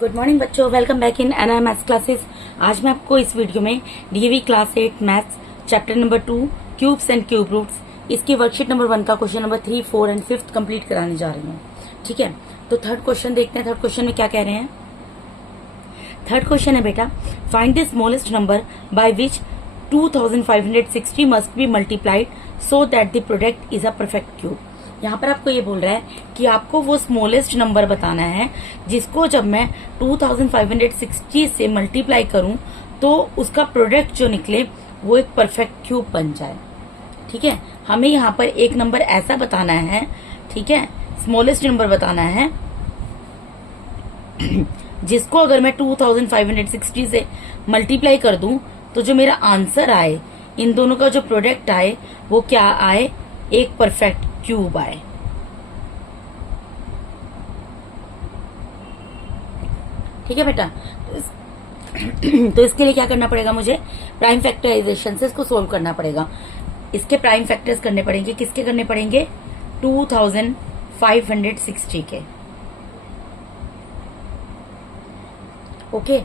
Good morning बच्चों, welcome back in NI maths classes. आज मैं आपको इस वीडियो में DAV class 8 maths chapter number 2 cubes and cube roots इसकी वर्कशीट नंबर 1 का क्वेश्चन नंबर 3, 4 एंड 5 कंप्लीट कराने जा रही हूँ। ठीक है, तो थर्ड क्वेश्चन देखते हैं। थर्ड क्वेश्चन में क्या कह रहे हैं। थर्ड क्वेश्चन है बेटा, find the smallest number by which 2560 must be multiplied so that the product is a perfect cube. यहाँ पर आपको ये बोल रहा है कि आपको वो स्मॉलेस्ट नंबर बताना है जिसको जब मैं 2560 से मल्टीप्लाई करूं तो उसका प्रोडक्ट जो निकले वो एक परफेक्ट क्यूब बन जाए। ठीक है, हमें यहाँ पर एक नंबर ऐसा बताना है, ठीक है, स्मॉलेस्ट नंबर बताना है जिसको अगर मैं 2560 से मल्टीप्लाई कर दूं तो जो मेरा आंसर आए, इन दोनों का जो प्रोडक्ट आए वो क्या आए, एक परफेक्ट क्यूब आए। ठीक है बेटा, तो इसके लिए क्या करना पड़ेगा, मुझे प्राइम फैक्टराइजेशन से इसको सोल्व करना पड़ेगा। इसके प्राइम फैक्टर्स करने पड़ेंगे, किसके करने पड़ेंगे, 2560 के। ओके,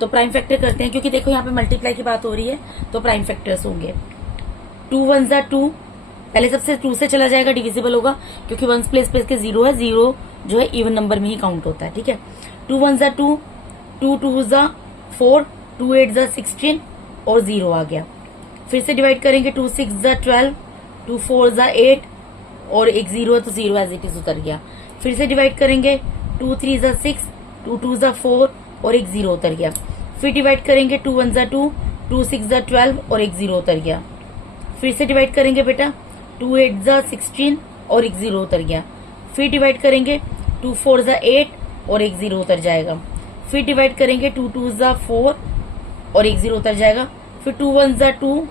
तो प्राइम फैक्टर करते हैं, क्योंकि देखो यहाँ पे मल्टीप्लाई की बात हो रही है तो प्राइम फैक्टर्स होंगे। 2 1 जा 2, पहले सबसे 2 से चला जाएगा, डिविजिबल होगा क्योंकि 1 प्लेस पे इसके 0 है, 0 जो है इवन नंबर में ही काउंट होता है। ठीक है, 2 1 जा 2, 2 2 जा 4, 2 8 जा 16 और 0 आ गया। फिर से डिवाइड करेंगे, 2 6 जा 12, 2 4 जा 8 और एक 0 है तो 0 एज इट इज उतर गया। फिर से डिवाइड करेंगे, 2 3 जा 6, 2 2 जा 4 और एक 0 उतर गया। फिर डिवाइड करेंगे, 2 1 जा 2, 2 6 जा 12 और एक 0 उतर गया। फिर से डिवाइड करेंगे बेटा, 2 8 जा 16 और एक 0 उतर गया। फिर डिवाइड करेंगे, 2 4 जा 8 और एक 0 उतर जाएगा। फिर डिवाइड करेंगे, 2 2 जा 4 और एक 0 उतर जाएगा। फिर 2 1 जा 2,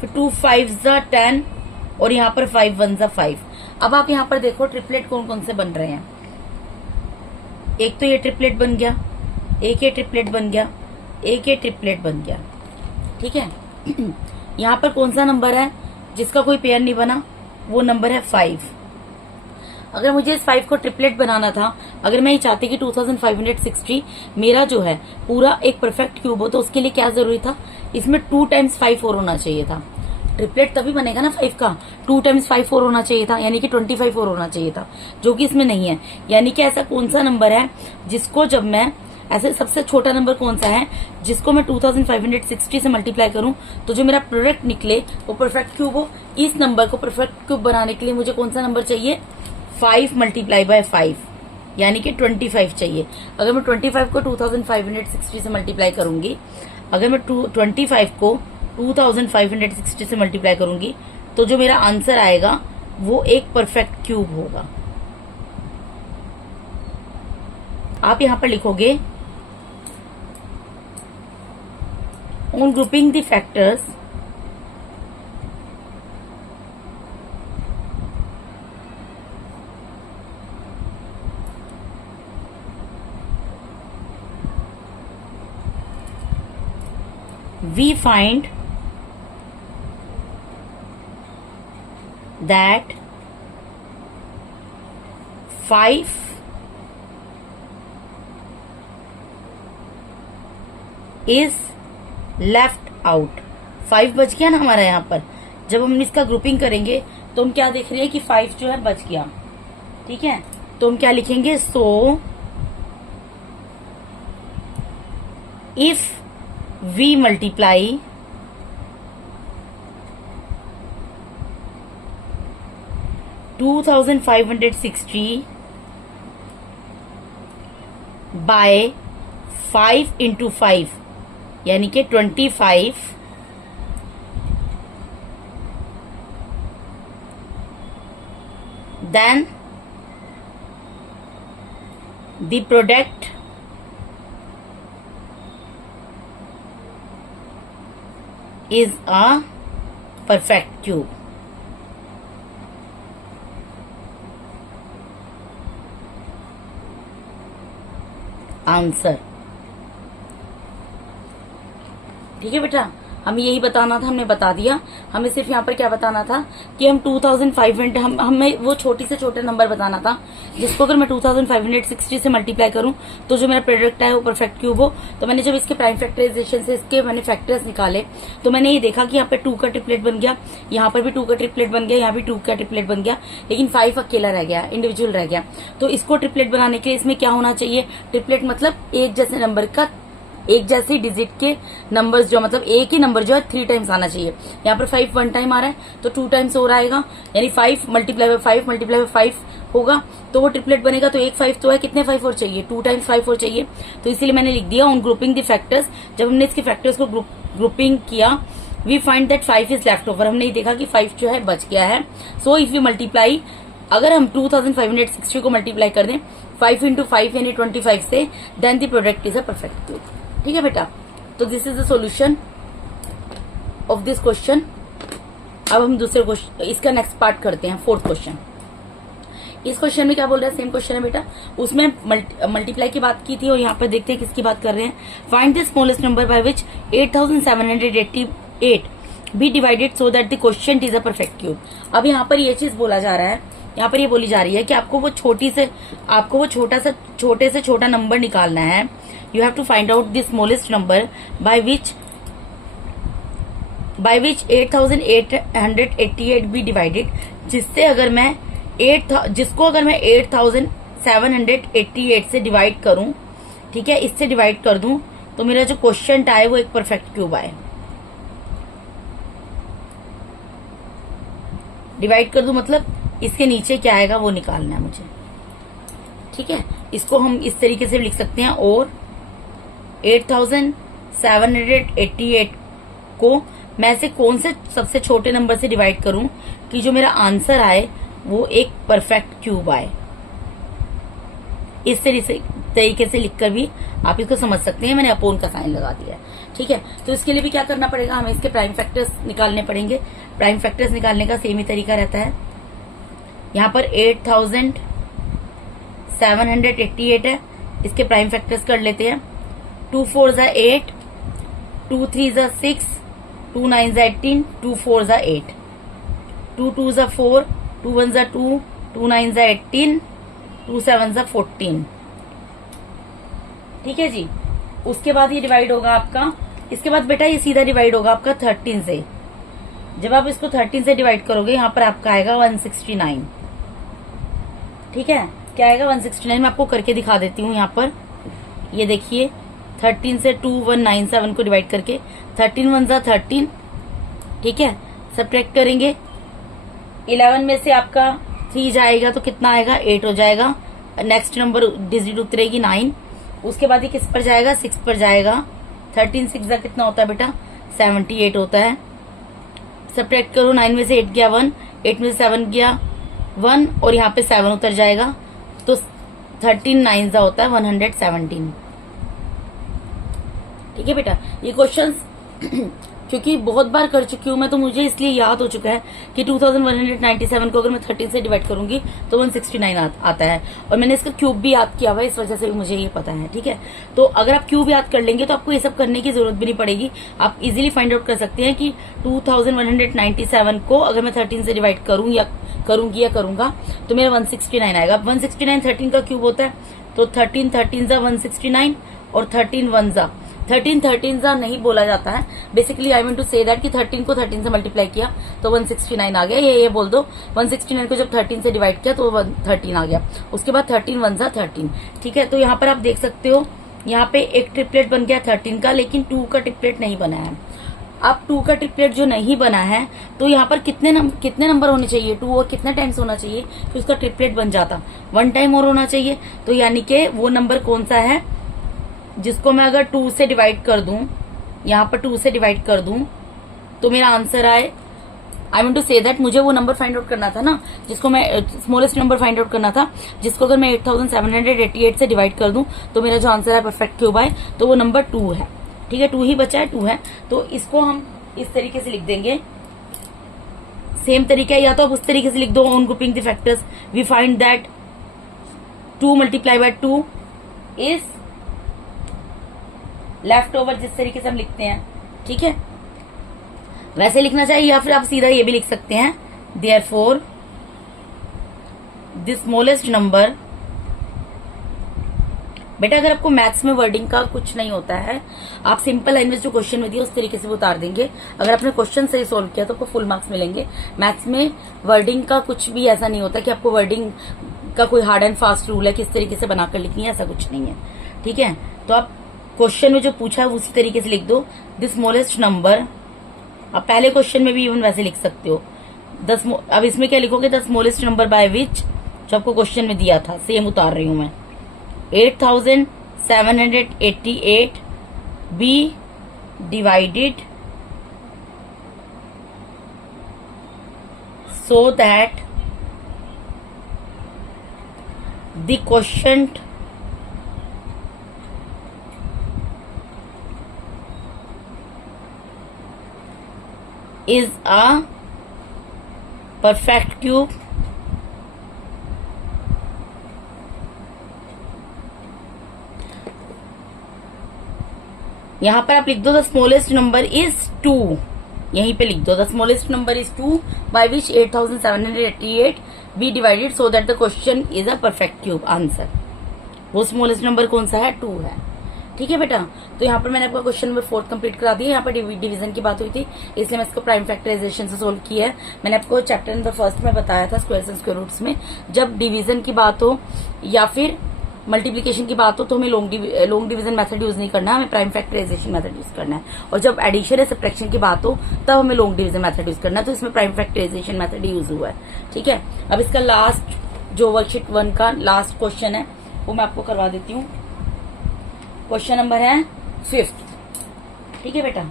फिर 2 5 जा 10 और यहाँ पर 5 1 जा 5। अब आप यहाँ पर देखो ट्रिपलेट कौन कौन से बन रहे हैं। एक तो ये ट्रिपलेट बन गया, एक ये ट्रिपलेट बन गया, एक ये ट्रिपलेट बन गया। ठीक है, यहाँ पर कौन सा नंबर है जिसका कोई पेयर नहीं बना, वो नंबर है 5। अगर मुझे इस 5 को ट्रिपलेट बनाना था, अगर मैं ये चाहती कि 2560 मेरा जो है पूरा एक परफेक्ट क्यूब हो, तो उसके लिए क्या जरूरी था, इसमें 2 टाइम्स 5 और होना चाहिए था। ट्रिपलेट तभी बनेगा ना 5 का, 2 टाइम्स 5 और होना चाहिए था, यानी कि 25 और होना चाहिए था, जो कि इसमें नहीं है। यानी कि ऐसा कौन सा नंबर है जिसको जब मैं, ऐसे सबसे छोटा नंबर कौन सा है जिसको मैं 2560 से मल्टीप्लाई करूं तो जो मेरा प्रोडक्ट निकले वो परफेक्ट क्यूब हो। इस नंबर को परफेक्ट क्यूब बनाने के लिए मुझे कौन सा नंबर चाहिए, 5 मल्टीप्लाई बाय 5 यानी कि 25 चाहिए। अगर मैं 25 को 2560 से मल्टीप्लाई करूंगी, अगर मैं 25 को 2560 से मल्टीप्लाई करूंगी तो जो मेरा आंसर आएगा वो एक परफेक्ट क्यूब होगा। आप यहां पर लिखोगे, on grouping the factors we find that 5 is left out. 5 बच गया ना हमारा यहाँ पर। जब हम इसका ग्रुपिंग करेंगे तो हम क्या देख रहे हैं कि 5 जो है बच गया। ठीक है, तो हम क्या लिखेंगे, so if we multiply $2560 by 5 into 5 यानी कि 25, then the product is a perfect cube. Answer. ठीक है बेटा, हमें यही बताना था, हमने बता दिया। हमें सिर्फ यहाँ पर क्या बताना था कि हम 2500 हमें वो छोटी से छोटा नंबर बताना था जिसको अगर मैं 2560 से मल्टीप्लाई करूं तो जो मेरा प्रोडक्ट है वो परफेक्ट क्यूब हो। तो मैंने जब इसके प्राइम फैक्टराइजेशन से इसके मैंने फैक्टर्स निकाले तो मैंने ये देखा कि यहाँ पे 2 का ट्रिपलेट बन गया, यहाँ पर भी 2 का ट्रिपलेट बन गया, यहाँ भी 2 का ट्रिपलेट बन गया, लेकिन 5 अकेला रह गया, इंडिविजुअल रह गया। तो इसको ट्रिपलेट बनाने के लिए इसमें क्या होना चाहिए, ट्रिपलेट मतलब एक जैसे नंबर का एक जैसे डिजिट के नंबर्स, जो मतलब एक ही नंबर जो है 3 टाइम्स आना चाहिए। यहाँ पर 5 1 टाइम आ रहा है तो 2 टाइम्स और आएगा, यानी 5 मल्टीप्लाई बाय 5 मल्टीप्लाई बाय 5 होगा तो वो ट्रिपलेट बनेगा। तो एक 5 तो है, कितने 5 और चाहिए, 2 टाइम्स 5 और चाहिए। तो इसीलिए मैंने लिख दिया ऑन ग्रुपिंग द फैक्टर्स। जब हमने इसके फैक्टर्स को ग्रुपिंग किया, we find that 5 is left over. हमने ये देखा कि 5 जो है बच गया है। सो इफ यू मल्टीप्लाई, अगर हम 2560 को मल्टीप्लाई कर दें 5 इंटू 5 यानी 25 से, then the product is a perfect cube. ठीक है बेटा, तो this is the solution of this question. अब हम दूसरे क्वेश्चन, इसका नेक्स्ट पार्ट करते हैं, 4th क्वेश्चन। इस क्वेश्चन में क्या बोल रहा है, सेम क्वेश्चन है बेटा, उसमें मल्टीप्लाई की बात की थी और यहाँ पर देखते हैं किसकी बात कर रहे हैं। Find the smallest number by which 8788 be divided so that the question is a perfect cube. अब यहाँ पर ये चीज बोला जा रहा है, यहाँ पर ये बोली जा रही है कि आपको वो छोटे से छोटा नंबर निकालना है। You have to find out the smallest number by which 8888 be divided, जिसको अगर मैं 8788 से डिवाइड करूं, ठीक है, इससे डिवाइड कर दूं तो मेरा जो क्वेश्चन आए वो एक परफेक्ट क्यूब आए। डिवाइड कर दूं मतलब इसके नीचे क्या आएगा वो निकालना है मुझे। ठीक है, इसको हम इस तरीके से लिख सकते हैं, और 8788 को मैं से कौन से सबसे छोटे नंबर से डिवाइड करूं कि जो मेरा आंसर आए वो एक परफेक्ट क्यूब आए। इस तरीके से लिखकर भी आप इसको समझ सकते हैं। मैंने अपोन का साइन लगा दिया है। ठीक है, तो इसके लिए भी क्या करना पड़ेगा, हमें इसके प्राइम फैक्टर्स निकालने पड़ेंगे। प्राइम फैक्टर्स निकालने का सेम ही तरीका रहता है। यहाँ पर 8788 है, इसके प्राइम फैक्टर्स कर लेते हैं। 2 4 ज़ा 8, 2 3 ज़ा 6, 2 9 ज़ा 18, 2 4 ज़ा 8, 2 2 ज़ा 4, 2 1 ज़ा 2, 2 9 ज़ा 18, 2 7 ज़ा 14। ठीक है जी, उसके बाद ये डिवाइड होगा आपका, इसके बाद बेटा ये सीधा डिवाइड होगा आपका 13 से। जब आप इसको 13 से डिवाइड करोगे यहाँ पर आपका आएगा 169। ठीक है, क्या आएगा 169, मैं आपको करके दिखा देती हूँ। यहाँ पर ये देखिए 13 से 2197 को डिवाइड करके 13 1 ज़ा 13। ठीक है, सब्ट्रैक्ट करेंगे, 11 में से आपका 3 जाएगा तो कितना आएगा, 8 हो जाएगा। नेक्स्ट नंबर डिजिट उतरेगी 9, उसके बाद ये किस पर जाएगा, 6 पर जाएगा। 13 6 ज़ा कितना होता है बेटा, 78 होता है। सब्ट्रैक्ट करो, 9 में से 8 गया 1, 8 में से 7 गया 1 और यहाँ पे 7 उतर जाएगा तो 13 9 ज़ा होता है 117। ठीक है बेटा, ये क्वेश्चंस क्योंकि बहुत बार कर चुकी हूं मैं तो मुझे इसलिए याद हो चुका है कि 2197 को अगर मैं 13 से डिवाइड करूंगी तो 169 आता है, और मैंने इसका क्यूब भी याद किया हुआ है, इस वजह से भी मुझे ये पता है। ठीक है, तो अगर आप क्यूब याद कर लेंगे तो आपको ये सब करने की जरूरत भी नहीं पड़ेगी। आप इजीली फाइंड आउट कर सकते हैं कि 2197 को अगर मैं 13 से डिवाइड करूंगा तो मेरा 169 आएगा। 169 13 का क्यूब होता है, तो 13 13 ज़ा 169 और 13 1 ज़ा 13 ज़ा नहीं बोला जाता है। Basically I mean to say that कि 13 को 13 से मल्टीप्लाई किया तो 169 आ गया। ये बोल दो 169 को जब 13 से डिवाइड किया तो 13 आ गया। उसके बाद 13 1 ज़ा 13। ठीक है, तो यहाँ पर आप देख सकते हो यहाँ पे एक ट्रिपलेट बन गया 13 का, लेकिन 2 का ट्रिपलेट नहीं बना है। अब 2 का ट्रिपलेट जो नहीं बना है तो यहाँ पर कितने नंबर होने चाहिए, 2 और कितने टाइम्स होना चाहिए फिर उसका ट्रिपलेट बन जाता, 1 टाइम और होना चाहिए। तो यानी कि वो नंबर कौन सा है जिसको मैं अगर 2 से डिवाइड कर दूं, यहाँ पर 2 से डिवाइड कर दूं तो मेरा आंसर आए। I mean to say that मुझे वो नंबर फाइंड आउट करना था ना, जिसको मैं स्मॉलेस्ट नंबर फाइंड आउट करना था, जिसको अगर मैं 8788 से डिवाइड कर दूं तो मेरा जो आंसर है परफेक्ट क्यूब आए, तो वो नंबर 2 है। ठीक है, 2 ही बचा है, 2 है, तो इसको हम इस तरीके से लिख देंगे। सेम तरीका है, या तो आप उस तरीके से लिख दो on grouping the factors we find that 2 multiply by 2 is left over, जिस तरीके से हम लिखते हैं। ठीक है, वैसे लिखना चाहिए या फिर आप सीधा ये भी लिख सकते हैं, देयरफॉर द स्मॉलेस्ट नंबर। बेटा अगर आपको मैथ्स में वर्डिंग का कुछ नहीं होता है, आप सिंपल लैंग्वेज जो क्वेश्चन में दिया उस तरीके से वो उतार देंगे। अगर आपने क्वेश्चन सही सोल्व किया तो आपको फुल मार्क्स मिलेंगे। मैथ्स में वर्डिंग का कुछ भी ऐसा नहीं होता कि आपको वर्डिंग का कोई हार्ड एंड फास्ट रूल है किस तरीके से बनाकर लिखनी है, ऐसा कुछ नहीं है। ठीक है, तो आप क्वेश्चन में जो पूछा है उसी तरीके से लिख दो, द स्मॉलेस्ट नंबर। आप पहले क्वेश्चन में भी इवन वैसे लिख सकते हो। अब इसमें क्या लिखोगे, द स्मॉलेस्ट नंबर बाय विच, जो आपको क्वेश्चन में दिया था सेम उतार रही हूं मैं। 8788 be divided so that the quotient is a perfect cube यहां पर आप लिख दो द स्मॉलेस्ट नंबर इज 2, यहीं पे लिख दो the smallest number is 2 by which 8788 be divided so that the question is a perfect cube. Answer वो स्मॉलेस्ट नंबर कौन सा है, 2 है। ठीक है बेटा, तो यहाँ पर मैंने आपका क्वेश्चन नंबर 4 कंप्लीट करा दिया। यहाँ पर डिवीजन की बात हुई थी इसलिए मैं इसको प्राइम फैक्टराइजेशन से सोल्व किया है। मैंने आपको चैप्टर नंबर 1 में बताया था स्क्वायर्स एंड स्क्वायर रूट्स में, जब डिवीजन की बात हो या फिर मल्टीप्लीकेशन की बात हो तो हमें लॉन्ग डिवीजन मेथड यूज नहीं करना है, हमें प्राइम फैक्टराइजेशन मेथड यूज करना है। और जब एडिशन या सब्ट्रैक्शन की बात हो तब हमें लॉन्ग डिवीजन मेथड यूज करना है, तो इसमें प्राइम फैक्टराइजेशन मेथड यूज हुआ है। ठीक है, अब इसका लास्ट जो वर्कशीट 1 का लास्ट क्वेश्चन है वो मैं आपको करवा देती हूँ। क्वेश्चन नंबर है 5। ठीक है बेटा,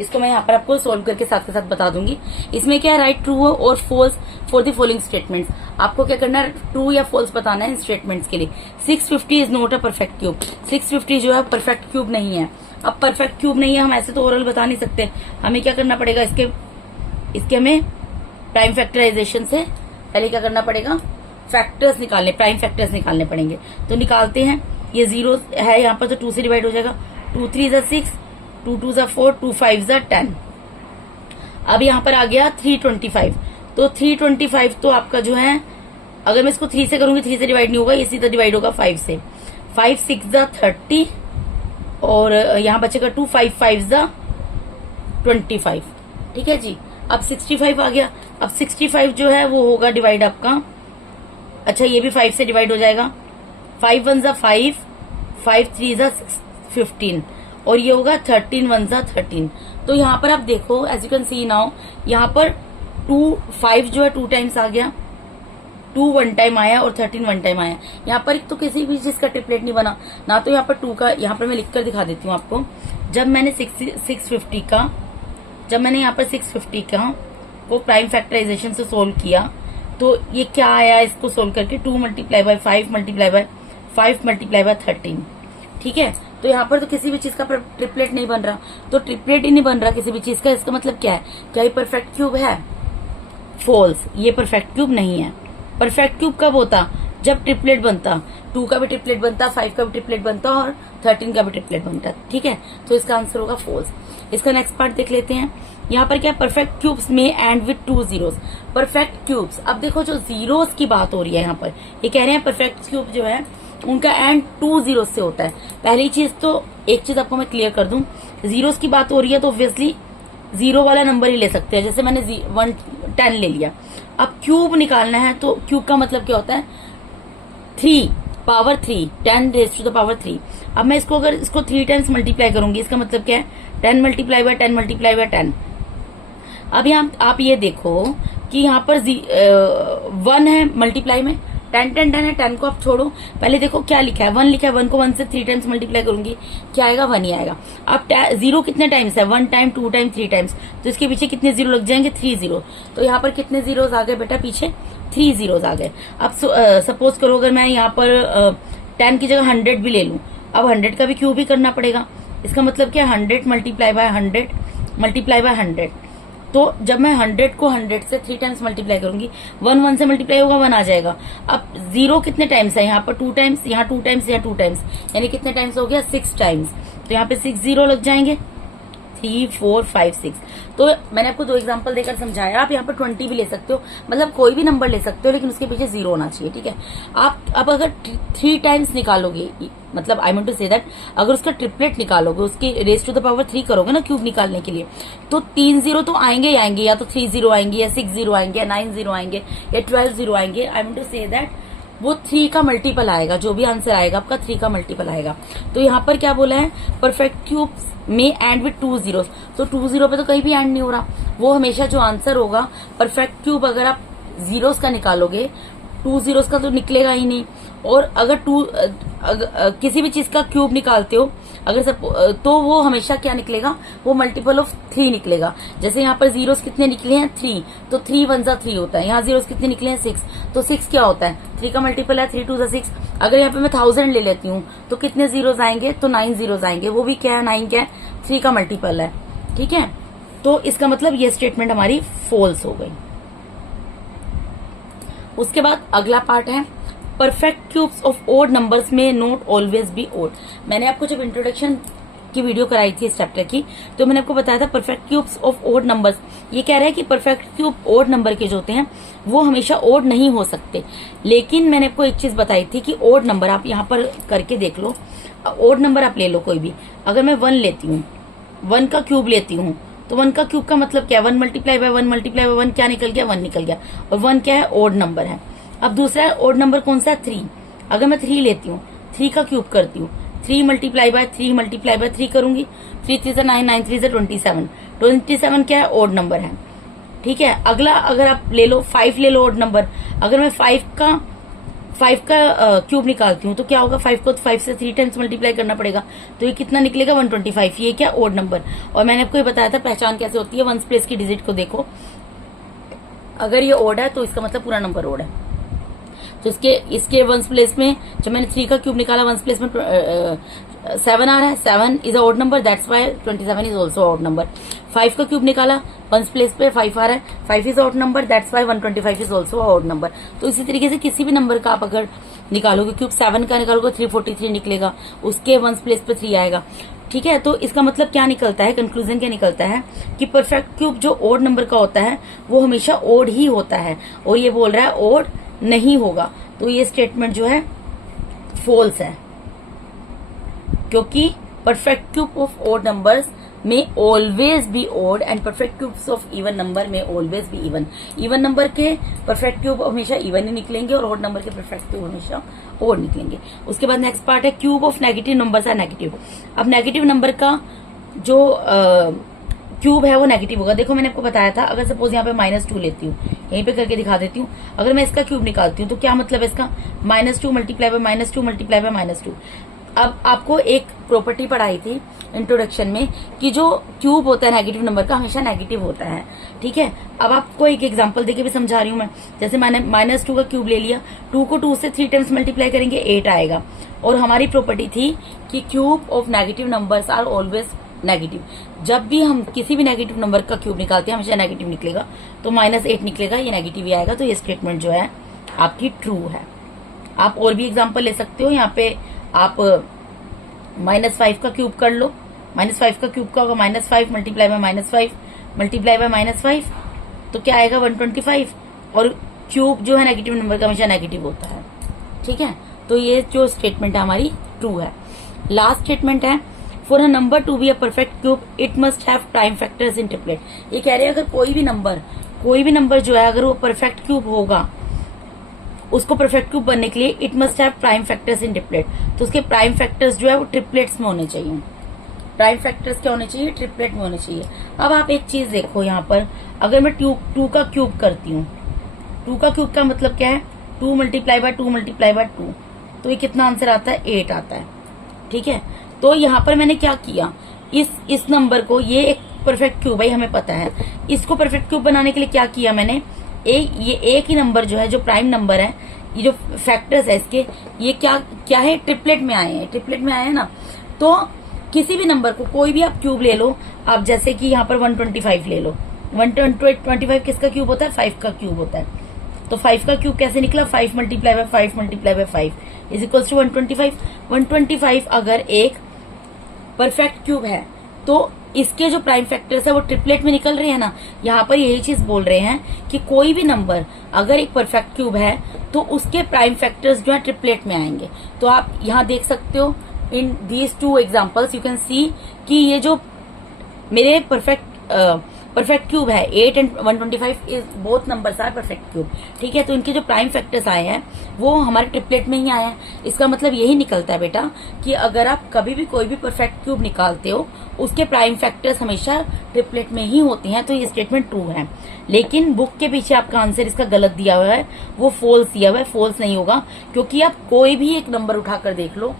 इसको मैं यहाँ पर आपको सोल्व करके साथ के साथ बता दूंगी। इसमें क्या है, राइट ट्रू और false for the following statements. आपको क्या करना है, ट्रू या फॉल्स बताना है इन स्टेटमेंट्स के लिए। 650 is not a perfect cube, 650 जो है परफेक्ट क्यूब नहीं है। अब परफेक्ट क्यूब नहीं है, हम ऐसे तो ओरल बता नहीं सकते, हमें क्या करना पड़ेगा, इसके हमें प्राइम फैक्टराइजेशन से पहले क्या करना पड़ेगा, फैक्टर्स निकालने, प्राइम फैक्टर्स निकालने पड़ेंगे। तो निकालते हैं, ये 0 है यहाँ पर तो 2 से डिवाइड हो जाएगा, 2 3 ज़ा 6, 2 2 ज़ा 4, 2 5 ज़ा 10। अब यहाँ पर आ गया 325, तो 325 तो आपका जो है, अगर मैं इसको 3 से करूंगी 3 से डिवाइड नहीं होगा, ये सीधा डिवाइड होगा 5 से। 5 6 ज़ा 30 और यहाँ बचेगा 2, 5 5 ज़ा 25। ठीक है जी, अब 65 आ गया। अब 65 जो है वो होगा डिवाइड आपका, अच्छा ये भी 5 से डिवाइड हो जाएगा, 5 1 ज़ा 5, 5 3 ज़ा 15 और ये होगा 13 1 ज़ा 13। तो यहाँ पर आप देखो, as you can see now, यहाँ पर 5 जो है 2 टाइम्स आ गया, 2 1 टाइम आया और 13 1 टाइम आया। यहाँ पर तो किसी भी चीज का ट्रिपलेट नहीं बना ना, तो यहाँ पर 2 का, यहाँ पर मैं लिखकर दिखा देती हूँ आपको। जब मैंने 650 का, जब मैंने यहाँ पर 650 का वो प्राइम फैक्टराइजेशन से सोल्व किया तो ये क्या आया, इसको सोल्व करके 2 multiply by 5 multiply by 5 multiply bye 13। ठीक है, तो यहाँ पर तो किसी भी चीज का ट्रिपलेट नहीं बन रहा, तो ट्रिपलेट ही नहीं बन रहा किसी भी चीज का, इसका मतलब क्या है, क्या ये परफेक्ट क्यूब है, फॉल्स, ये परफेक्ट क्यूब नहीं है। परफेक्ट क्यूब कब होता, जब ट्रिपलेट बनता, 2 का भी ट्रिपलेट बनता, 5 का भी ट्रिपलेट बनता और 13 का भी ट्रिपलेट बनता। ठीक है, तो इसका आंसर होगा फॉल्स। इसका नेक्स्ट पार्ट देख लेते हैं। यहाँ पर क्या, परफेक्ट क्यूब्स में and with 2 zeros। Perfect cubes, अब देखो जो जीरोस की बात हो रही है यहाँ पर, ये कह रहे हैं परफेक्ट क्यूब जो है उनका एंड 2 zeros से होता है। पहली चीज तो एक चीज आपको मैं क्लियर कर दूं, जीरोस की बात हो रही है तो ऑब्वियसली 0 वाला नंबर ही ले सकते हैं, जैसे मैंने 10 ले लिया। अब क्यूब निकालना है तो क्यूब का मतलब क्या होता है, 3 power 3, 10 raise to the power 3। अब मैं इसको अगर इसको 3 टाइम्स मल्टीप्लाई करूंगी, इसका मतलब क्या है, 10 मल्टीप्लाई बाय 10 मल्टीप्लाई बाय 10। अब यहाँ आप ये देखो कि यहाँ पर 1 है मल्टीप्लाई में, 10 10 10 है, 10 को आप छोड़ो, पहले देखो क्या लिखा है, 1 लिखा है, 1 को 1 से 3 टाइम्स मल्टीप्लाई करूंगी, क्या आएगा, 1 ही आएगा। अब 0 कितने टाइम्स है, 1 टाइम, 2 टाइम, 3 टाइम्स, तो इसके पीछे कितने 0 लग जाएंगे, 3 0। तो यहाँ पर कितने जीरोस आ गए बेटा, पीछे 3 zeros आ गए। अब सपोज करो अगर मैं यहाँ पर 10 की जगह 100 भी ले लूं, अब 100 का भी क्यूब ही करना पड़ेगा, इसका मतलब क्या, 100 मल्टीप्लाई बाय 100 मल्टीप्लाई बाय 100। तो जब मैं 100 को 100 से 3 टाइम्स मल्टीप्लाई करूंगी, 1 1 से मल्टीप्लाई होगा, 1 आ जाएगा। अब 0 कितने टाइम्स है, यहाँ पर 2 टाइम्स, यहाँ 2 टाइम्स, यहाँ 2 टाइम्स, यानी कितने टाइम्स हो गया, 6 टाइम्स। तो यहाँ पे 6 0 लग जाएंगे, 3 4 5 6। तो मैंने आपको 2 एग्जांपल देकर समझाया। आप यहाँ पर 20 भी ले सकते हो, मतलब कोई भी नंबर ले सकते हो, लेकिन उसके पीछे 0 होना चाहिए, ठीक है। आप अब अगर 3 टाइम्स निकालोगे, मतलब I mean to say that अगर उसका ट्रिपलेट निकालोगे, उसकी रेज टू द पावर 3 करोगे ना क्यूब निकालने के लिए, तो 3 0 तो आएंगे ही आएंगे, या तो 3 0 आएंगे, या 6 0 आएंगे, या 9 0 आएंगे, या 12 0 आएंगे। I mean to say that वो 3 का मल्टीपल आएगा, जो भी आंसर आएगा आपका 3 का मल्टीपल आएगा। तो यहाँ पर क्या बोला है, परफेक्ट क्यूब्स में एंड विथ 2 zeros। तो 2 0 पे तो कहीं भी एंड नहीं हो रहा, वो हमेशा जो आंसर होगा परफेक्ट क्यूब अगर आप जीरोस का निकालोगे, 2 zeros का तो निकलेगा ही नहीं। और अगर किसी भी चीज का क्यूब निकालते हो अगर तो वो हमेशा क्या निकलेगा, वो मल्टीपल ऑफ 3 निकलेगा। जैसे यहाँ पर जीरोस कितने निकले हैं 3, तो 3 1 3 होता है। यहाँ जीरोस कितने निकले हैं 6, तो 6 क्या होता है 3 का मल्टीपल है, 3 2 6। अगर यहाँ पे मैं 1000 ले लेती हूँ तो कितने जीरोस आएंगे, तो 9 जीरोस आएंगे, वो भी क्या है 9 क्या है 3 का मल्टीपल है, ठीक है। तो इसका मतलब ये स्टेटमेंट हमारी फॉल्स हो गई। उसके बाद अगला पार्ट है perfect cubes of odd numbers में नॉट ऑलवेज बी ओड। मैंने आपको जब इंट्रोडक्शन की वीडियो कराई थी इस चैप्टर की, तो मैंने आपको बताया था perfect cubes of odd numbers, ये कह रहा है कि परफेक्ट क्यूब ओड नंबर के जो होते हैं वो हमेशा ओड नहीं हो सकते। लेकिन मैंने आपको एक चीज बताई थी कि ओड नंबर आप यहाँ पर करके देख लो, ओड नंबर आप ले लो कोई भी। अगर मैं 1 लेती हूँ, 1 का क्यूब लेती हूँ, तो 1 का क्यूब का मतलब क्या है 1 मल्टीप्लाई बाय 1 मल्टीप्लाई बाय 1 क्या निकल गया 1 निकल गया, और 1 क्या है ओड नंबर है। अब दूसरा ओड नंबर कौन सा है 3। अगर मैं 3 लेती हूँ, 3 का क्यूब करती हूँ, 3 मल्टीप्लाई बाय 3 मल्टीप्लाई बाय 3 करूंगी, 3 3 9 9 3 27, 27 क्या है ओड नंबर है, ठीक है। अगला अगर आप ले लो 5 ले लो ओड नंबर। अगर मैं 5 का क्यूब निकालती हूँ तो क्या होगा, 5 को 5 से 3 टाइम्स मल्टीप्लाई करना पड़ेगा, तो ये कितना निकलेगा 125। ये क्या ओड नंबर। और मैंने आपको ये बताया था पहचान कैसे होती है, 1s प्लेस की डिजिट को देखो, अगर ये ओड है तो इसका मतलब पूरा नंबर ओड है। तो इसके 1s प्लेस में जब मैंने 3 का क्यूब निकाला 1s प्लेस में 7 आ रहा है, 7 is a odd number, that's why 27 is also odd number. 5 का क्यूब निकाला 1s प्लेस पे 5 आ रहा है, 5 is odd number, that's why 125 is also odd number. तो इसी तरीके से किसी भी नंबर का आप अगर निकालोगे क्यूब, 7 का निकालोगे 343 निकलेगा, उसके 1s प्लेस पे 3 आएगा, ठीक है। तो इसका मतलब क्या निकलता है, कंक्लूजन क्या निकलता है कि परफेक्ट क्यूब जो ओड नंबर का होता है वो हमेशा ओड ही होता है, और ये बोल रहा है ओड नहीं होगा। तो ये स्टेटमेंट जो है फॉल्स है, क्योंकि perfect cube of odd numbers में always be odd and perfect cubes of even number में always be even. Even number के परफेक्ट क्यूब हमेशा इवन ही निकलेंगे और ओड नंबर के परफेक्ट क्यूब हमेशा ओड निकलेंगे। उसके बाद नेक्स्ट पार्ट है cube of negative numbers are negative. अब नेगेटिव नंबर का जो क्यूब है वो नेगेटिव होगा। देखो मैंने आपको बताया था, अगर सपोज यहाँ पे -2 लेती हूँ, यहीं पे करके दिखा देती हूँ, अगर मैं इसका क्यूब निकालती हूँ तो क्या मतलब है इसका -2 मल्टीप्लाई बाय -2 मल्टीप्लाई बाय -2। अब आपको एक प्रॉपर्टी पढ़ाई थी इंट्रोडक्शन में कि जो क्यूब होता है नेगेटिव नंबर का हमेशा नेगेटिव होता है, ठीक है। अब आपको एक एग्जांपल देके भी समझा रही हूँ मैं। जैसे मैंने -2 का क्यूब ले लिया, 2 को 2 से 3 टाइम्स मल्टीप्लाई करेंगे 8 आएगा, और हमारी प्रॉपर्टी थी कि cube of negative numbers are always negative. जब भी हम किसी भी नेगेटिव नंबर का क्यूब निकालते हैं हमेशा नेगेटिव निकलेगा, तो -8 निकलेगा, ये नेगेटिव ही आएगा। तो ये स्टेटमेंट जो है आपकी ट्रू है। आप और भी एग्जाम्पल ले सकते हो, यहाँ पे आप -5 का क्यूब कर लो। -5 का क्यूब का होगा -5 मल्टीप्लाई बाय -5 मल्टीप्लाई बाय -5, तो क्या आएगा 125। और क्यूब जो है नेगेटिव नंबर का हमेशा नेगेटिव होता है, ठीक है। तो ये जो स्टेटमेंट है हमारी ट्रू है। लास्ट स्टेटमेंट है for a number to be a perfect cube it must have prime factors in triplet. ये कह रहे हैं अगर कोई भी नंबर जो है अगर वो परफेक्ट क्यूब होगा, उसको परफेक्ट क्यूब बनने के लिए it must have prime factors in triplet. तो उसके प्राइम फैक्टर्स जो है वो ट्रिपलेट्स में होने चाहिए। प्राइम फैक्टर्स क्या होने चाहिए, ट्रिपलेट में होने चाहिए। अब आप एक चीज देखो यहाँ पर, अगर मैं 2 का क्यूब करती हूँ, 2 का क्यूब का मतलब क्या है 2 मल्टीप्लाई बाय 2 मल्टीप्लाई बाय 2, तो ये कितना आंसर आता है 8 आता है, ठीक है। तो यहाँ पर मैंने क्या किया, इस नंबर को, ये एक परफेक्ट क्यूब है हमें पता है, इसको परफेक्ट क्यूब बनाने के लिए क्या किया मैंने, ये एक ही नंबर जो है जो प्राइम नंबर है, ये जो फैक्टर्स है इसके, ये क्या है ट्रिपलेट में आए हैं, ट्रिपलेट में आए हैं ना। तो किसी भी नंबर को कोई भी आप क्यूब ले लो, आप जैसे कि यहाँ पर 125 ले लो, 125 किसका क्यूब होता है 5 का क्यूब होता है। तो 5 का क्यूब कैसे निकला 5 multiply by 5 multiply by 5 is equals to 125। 125 अगर एक परफेक्ट क्यूब है तो इसके जो प्राइम फैक्टर्स है वो ट्रिपलेट में निकल रहे हैं ना। यहाँ पर यही चीज बोल रहे हैं कि कोई भी नंबर अगर एक परफेक्ट क्यूब है तो उसके प्राइम फैक्टर्स जो है ट्रिपलेट में आएंगे। तो आप यहाँ देख सकते हो in these two examples you can see कि ये जो मेरे परफेक्ट क्यूब है 8 and 125 is both numbers are perfect cube. ठीक है, तो इनके जो प्राइम फैक्टर्स आए हैं वो हमारे ट्रिपलेट में ही आए हैं। इसका मतलब यही निकलता है बेटा कि अगर आप कभी भी कोई भी परफेक्ट क्यूब निकालते हो उसके प्राइम फैक्टर्स हमेशा ट्रिपलेट में ही होते हैं। तो ये स्टेटमेंट ट्रू है। लेकिन बुक के पीछे आपका आंसर इसका गलत दिया हुआ है, वो फॉल्स दिया हुआ है। फॉल्स नहीं होगा, क्योंकि आप कोई भी एक नंबर उठाकर देख लो,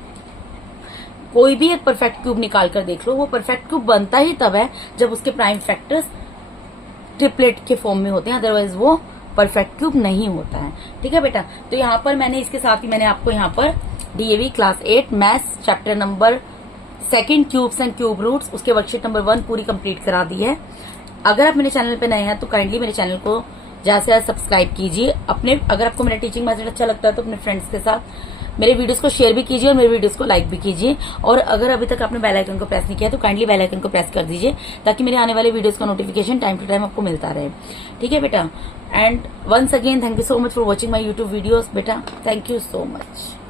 कोई भी एक परफेक्ट क्यूब निकाल कर देख लो, वो परफेक्ट क्यूब बनता ही तब है जब उसके प्राइम फैक्टर्स ट्रिपलेट के फॉर्म में होते हैं, अदरवाइज वो परफेक्ट क्यूब नहीं होता है। ठीक है बेटा, तो यहाँ पर मैंने इसके साथ ही मैंने आपको यहाँ पर DAV class 8 maths chapter number 2 cubes and cube roots उसके वर्कशीट नंबर 1 पूरी कंप्लीट करा दी है। अगर आप मेरे चैनल पे नए हैं तो काइंडली मेरे चैनल को ज्यादा से ज्यादा सब्सक्राइब कीजिए। अगर आपको मेरा टीचिंग मैथड अच्छा लगता है तो अपने फ्रेंड्स के साथ मेरे वीडियोस को शेयर भी कीजिए और मेरे वीडियोस को लाइक भी कीजिए। और अगर अभी तक आपने बेल आइकन को प्रेस नहीं किया तो काइंडली बेल आइकन को प्रेस कर दीजिए, ताकि मेरे आने वाले वीडियोस का नोटिफिकेशन टाइम टू टाइम आपको मिलता रहे। ठीक है बेटा, and once again thank you so much for watching my YouTube videos बेटा, थैंक यू सो मच।